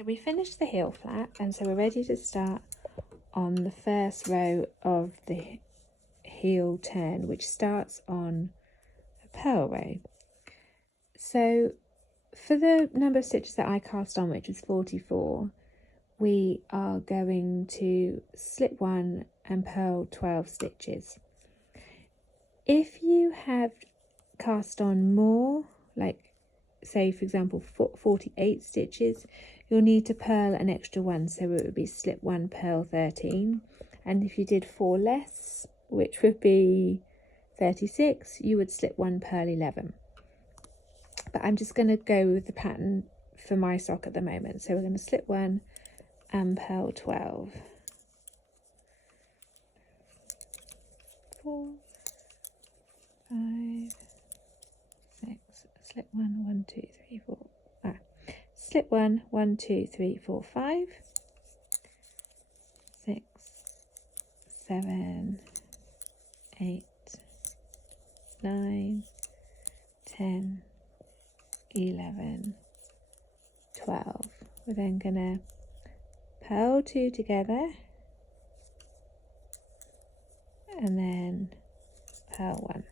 So we finished the heel flap, and so we're ready to start on the first row of the heel turn, which starts on a purl row. So for the number of stitches that I cast on, which was 44, we are going to slip 1 and purl 12 stitches. If you have cast on more, like say for example 48 stitches, you'll need to purl an extra 1, so it would be slip 1 purl 13. And if you did 4 less, which would be 36, you would slip 1 purl 11. But I'm just going to go with the pattern for my sock at the moment, so we're going to slip 1 and purl 12. 4, 5, 6, slip 1, 1, 2, 3, 4. Slip 1, 1, 2, 3, 4, 5, 6, 7, 8, 9, 10, 11, 12. We're then going to purl 2 together and then purl 1.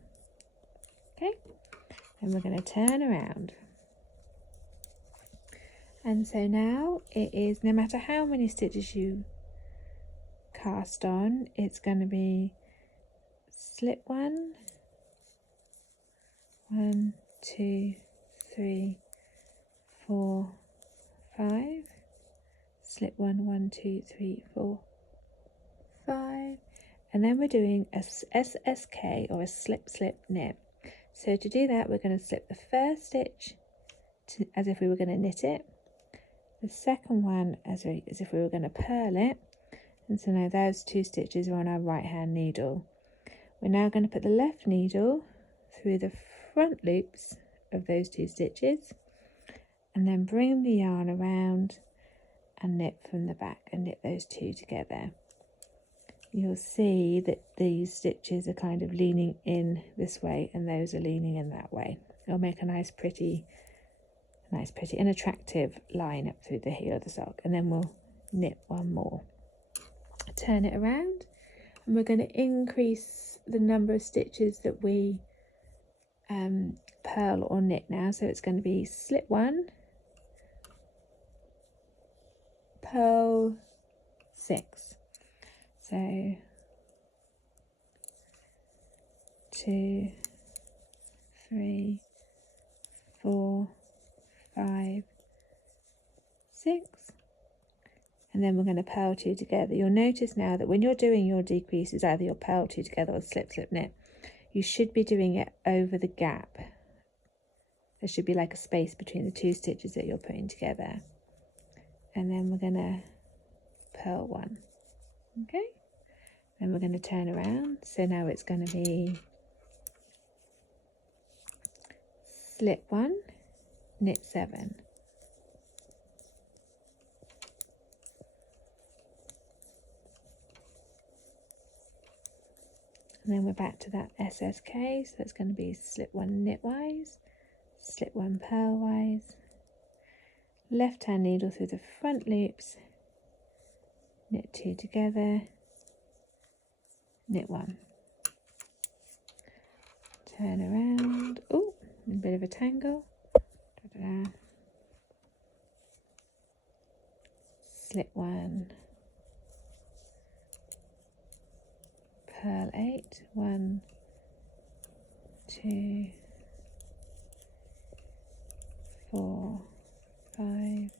Okay, and we're going to turn around. And so now it is, no matter how many stitches you cast on, it's going to be slip 1, 1, 2, 3, 4, 5, slip 1, 1, 2, 3, 4, 5, and then we're doing a SSK, or a slip slip knit. So to do that, we're going to slip the first stitch as if we were going to knit it, the second one as if we were going to purl it, and so now those 2 stitches are on our right hand needle. We're now going to put the left needle through the front loops of those 2 stitches and then bring the yarn around and knit from the back and knit those 2 together. You'll see that these stitches are kind of leaning in this way and those are leaning in that way. It'll make a nice pretty and attractive line up through the heel of the sock, and then we'll knit 1 more. Turn it around, and we're going to increase the number of stitches that we purl or knit now. So it's going to be slip 1, purl 6. So 2, 3, 4, 5, 6, and then we're going to purl 2 together. You'll notice now that when you're doing your decreases, either you'll purl 2 together or slip slip knit, you should be doing it over the gap. There should be like a space between the 2 stitches that you're putting together, and then we're going to purl 1. Okay, then we're going to turn around. So now it's going to be slip 1, knit 7, and then we're back to that SSK, so that's going to be slip 1 knitwise, slip 1 purlwise, left hand needle through the front loops, knit 2 together, knit 1, turn around, oh, a bit of a tangle, da-da-da. Slip 1, purl 8, 1, 2, 4, 5,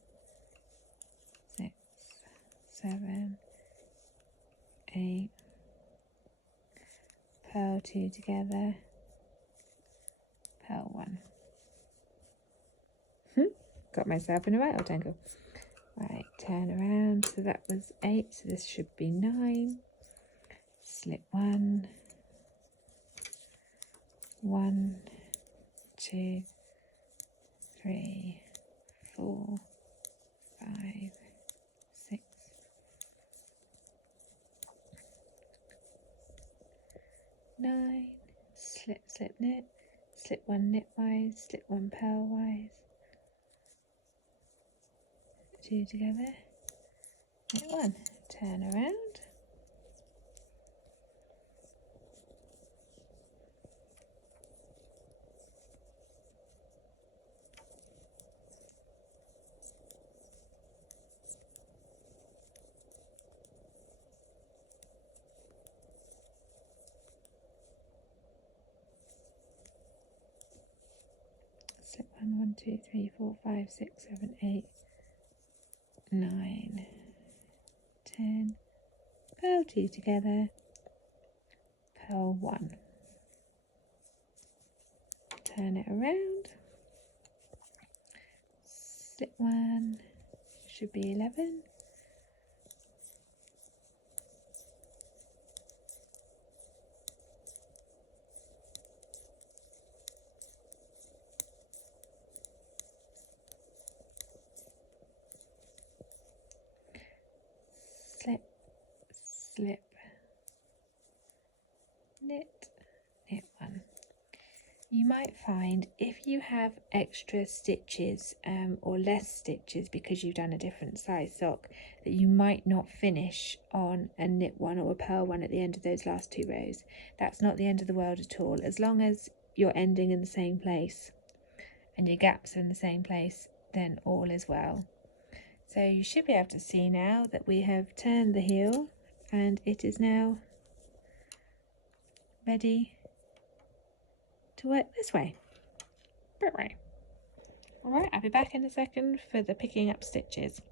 6, 7, 8, purl 2 together, purl 1. Got myself in a right old tangle. Right, turn around, so that was 8, so this should be 9. Slip 1, 1, 2, 3, 4, 5, 6, 9, slip slip knit, slip 1 knitwise, slip 1 purlwise, two together, knit one, turn around, slip one, 1, 2, 3, 4, 5, 6, 7, 8, 9, 10, purl two together, purl one, turn it around, slip one, should be 11, slip, slip, knit, knit one. You might find if you have extra stitches or less stitches because you've done a different size sock, that you might not finish on a knit one or a purl one at the end of those last two rows. That's not the end of the world at all. As long as you're ending in the same place and your gaps are in the same place, then all is well. So you should be able to see now that we have turned the heel and it is now ready to work this way. Alright, I'll be back in a second for the picking up stitches.